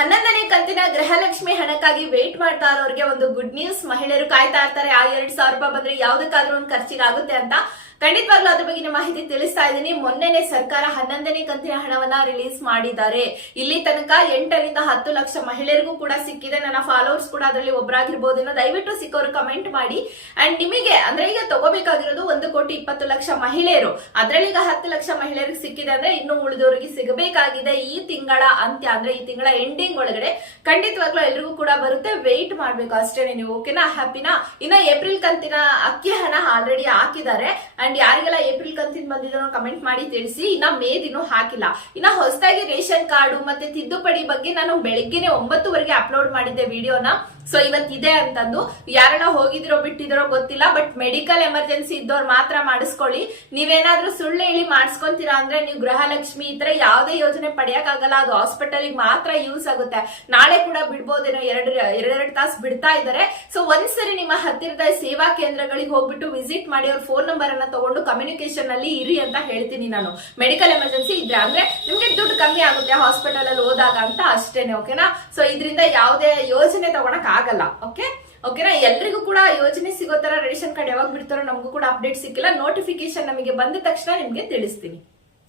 ಹನ್ನೊಂದನೇ ಕಂತಿನ ಗೃಹಲಕ್ಷ್ಮಿ ಹಣಕ್ಕಾಗಿ ವೇಟ್ ಮಾಡ್ತಾ ಇರೋರಿಗೆ ಒಂದು ಗುಡ್ ನ್ಯೂಸ್ ಮಹಿಳೆಯರು ಕಾಯ್ತಾ ಇರ್ತಾರೆ, ಆ ಎರಡ್ ಸಾವಿರ ರೂಪಾಯಿ ಬಂದ್ರೆ ಯಾವ್ದಕ್ಕಾದ್ರೂ ಒಂದು ಖರ್ಚಿಗಾಗುತ್ತೆ ಅಂತ. ಖಂಡಿತವಾಗ್ಲೂ ಅದ್ರ ಬಗ್ಗೆ ಮಾಹಿತಿ ತಿಳಿಸ್ತಾ ಇದ್ದೀನಿ. ಮೊನ್ನೆನೆ ಸರ್ಕಾರ ಹನ್ನೊಂದನೇ ಕಂತಿನ ಹಣವನ್ನ ರಿಲೀಸ್ ಮಾಡಿದ್ದಾರೆ. ಇಲ್ಲಿ ತನಕ ಎಂಟರಿಂದ ಹತ್ತು ಲಕ್ಷ ಮಹಿಳೆಯರಿಗೂ ಕೂಡ ಸಿಕ್ಕಿದೆ. ನನ್ನ ಫಾಲೋವರ್ಸ್ ಕೂಡ ಅದರಲ್ಲಿ ಒಬ್ಬರಾಗಿರ್ಬೋದು ದಯವಿಟ್ಟು ಸಿಕ್ಕೋರು ಕಮೆಂಟ್ ಮಾಡಿ. ಅಂಡ್ ನಿಮಗೆ, ಅಂದ್ರೆ ಈಗ ತಗೋಬೇಕಾಗಿರೋದು ಒಂದು ಕೋಟಿ ಇಪ್ಪತ್ತು ಲಕ್ಷ ಮಹಿಳೆಯರು. ಅದ್ರಲ್ಲಿ ಈಗ ಹತ್ತು ಲಕ್ಷ ಮಹಿಳೆಯರಿಗೆ ಸಿಕ್ಕಿದೆ ಅಂದ್ರೆ ಇನ್ನು ಉಳಿದವರಿಗೆ ಸಿಗಬೇಕಾಗಿದೆ ಈ ತಿಂಗಳ ಅಂತ್ಯ, ಅಂದ್ರೆ ಈ ತಿಂಗಳ ಎಂಡಿಂಗ್ ಒಳಗಡೆ. ಖಂಡಿತವಾಗ್ಲೂ ಎಲ್ರಿಗೂ ಕೂಡ ಬರುತ್ತೆ. ವೆಯ್ಟ್ ಮಾಡ್ಬೇಕು ಅಷ್ಟೇನೆ ನೀವು ಓಕೆನಾ ಹ್ಯಾಪಿನಾ ಇನ್ನ ಏಪ್ರಿಲ್ ಕಂತಿನ ಅಕ್ಕಿ ಹಣ ಆಲ್ರೆಡಿ ಹಾಕಿದ್ದಾರೆ. ಅಂಡ್ ಯಾರಿಗೆಲ್ಲ ಏಪ್ರಿಲ್ ಕಂತಿನ ಬಂದಿದ್ರು ಕಮೆಂಟ್ ಮಾಡಿ ತಿಳಿಸಿ. ಇನ್ನ ಮೇ ದಿನ ಹಾಕಿಲ್ಲ. ಇನ್ನ ಹೊಸದಾಗಿ ರೇಷನ್ ಕಾರ್ಡು ಮತ್ತೆ ತಿದ್ದುಪಡಿ ಬಗ್ಗೆ ನಾನು ಬೆಳಿಗ್ಗೆನೆ ಒಂಬತ್ತುವರೆಗೆ ಅಪ್ಲೋಡ್ ಮಾಡಿದ್ದೆ ವಿಡಿಯೋನ ಸೊ ಇವತ್ತಿದೆ ಅಂತಂದು ಯಾರೆಲ್ಲ ಹೋಗಿದಿರೋ ಬಿಟ್ಟಿದಿರೋ ಗೊತ್ತಿಲ್ಲ ಬಟ್ ಮೆಡಿಕಲ್ ಎಮರ್ಜೆನ್ಸಿ ಇದ್ದವ್ರು ಮಾತ್ರ ಮಾಡಿಸ್ಕೊಳ್ಳಿ. ನೀವೇನಾದ್ರೂ ಸುಳ್ಳು ಹೇಳಿ ಮಾಡಿಸ್ಕೊಂತೀರಾ ಅಂದ್ರೆ, ನೀವು ಗೃಹಲಕ್ಷ್ಮಿ ಇದ್ರೆ ತರ ಯಾವ್ದೇ ಯೋಜನೆ ಪಡೆಯಕ್ಕಾಗಲ್ಲ ಅದು ಹಾಸ್ಪಿಟಲ್ ಮಾತ್ರ ಯೂಸ್ ಆಗುತ್ತೆ. ನಾಳೆ ಕೂಡ ಬಿಡ್ಬೋದೇನೋ ಎರಡು, ಎರಡೆರಡು ತಾಸು ಬಿಡ್ತಾ ಇದ್ದಾರೆ. ಸೊ ಒಂದ್ಸರಿ ನಿಮ್ಮ ಹತ್ತಿರದ ಸೇವಾ ಕೇಂದ್ರಗಳಿಗೆ ಹೋಗ್ಬಿಟ್ಟು ವಿಸಿಟ್ ಮಾಡಿ, ಅವ್ರ ಫೋನ್ ನಂಬರ್ ಅನ್ನ ತಗೊಂಡು ಕಮ್ಯುನಿಕೇಶನ್ ಅಲ್ಲಿ ಇರಿ ಅಂತ ಹೇಳ್ತೀನಿ ನಾನು. ಮೆಡಿಕಲ್ ಎಮರ್ಜೆನ್ಸಿ ಇದ್ರೆ ಅಂದ್ರೆ, ನಿಮ್ಗೆ ದುಡ್ಡು ಕಮ್ಮಿ ಆಗುತ್ತೆ ಹಾಸ್ಪಿಟಲ್ ಅಲ್ಲಿ ಹೋದಾಗ ಅಂತ ಅಷ್ಟೇನೆ ಓಕೆನಾ ಸೊ ಇದರಿಂದ ಯಾವುದೇ ಯೋಜನೆ ತಗೊಳಕ್ ಆಗಲ್ಲ ಓಕೆ ಓಕೆನಾ ಎಲ್ರಿಗೂ ಕೂಡ ಯೋಜನೆ ಸಿಗೋ ತರ ರೇಷನ್ ಕಾರ್ಡ್ ಯಾವಾಗ ಬಿಡ್ತಾರೋ ನಮಗೂ ಕೂಡ ಅಪ್ಡೇಟ್ ಸಿಕ್ಕಿಲ್ಲ. ನೋಟಿಫಿಕೇಶನ್ ನಮಗೆ ಬಂದ ತಕ್ಷಣ ನಿಮ್ಗೆ ತಿಳಿಸ್ತೀನಿ.